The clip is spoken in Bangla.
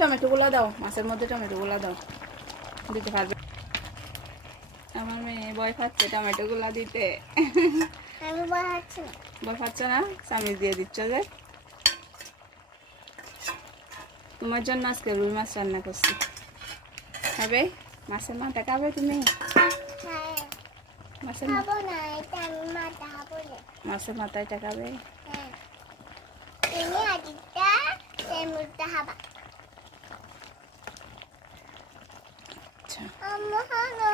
টমেটোগুলো দাও, মাছের মধ্যে টমেটোগুলো দাও, দিতে পারবে? আমার মেয়ে ভয় পাচ্ছে টমেটোগুলো দিতে। আমি ভয় পাচ্ছি না। ভয় পাচ্ছে না? চামিচ দিয়ে দিচ্ছ যে। তোমার জন্য আজকে রুই মাছ রান্না করছি, খাবে? মাছের মাথা খাবে তুমি? হ্যাঁ, মাছের খাবো না, এটা আমি মাথা খাবো না। মাছের মাথা এটা খাবে? হ্যাঁ, তুমি আদিটা এই মুহূর্তে খাবা। আচ্ছা, আম্মু খানো।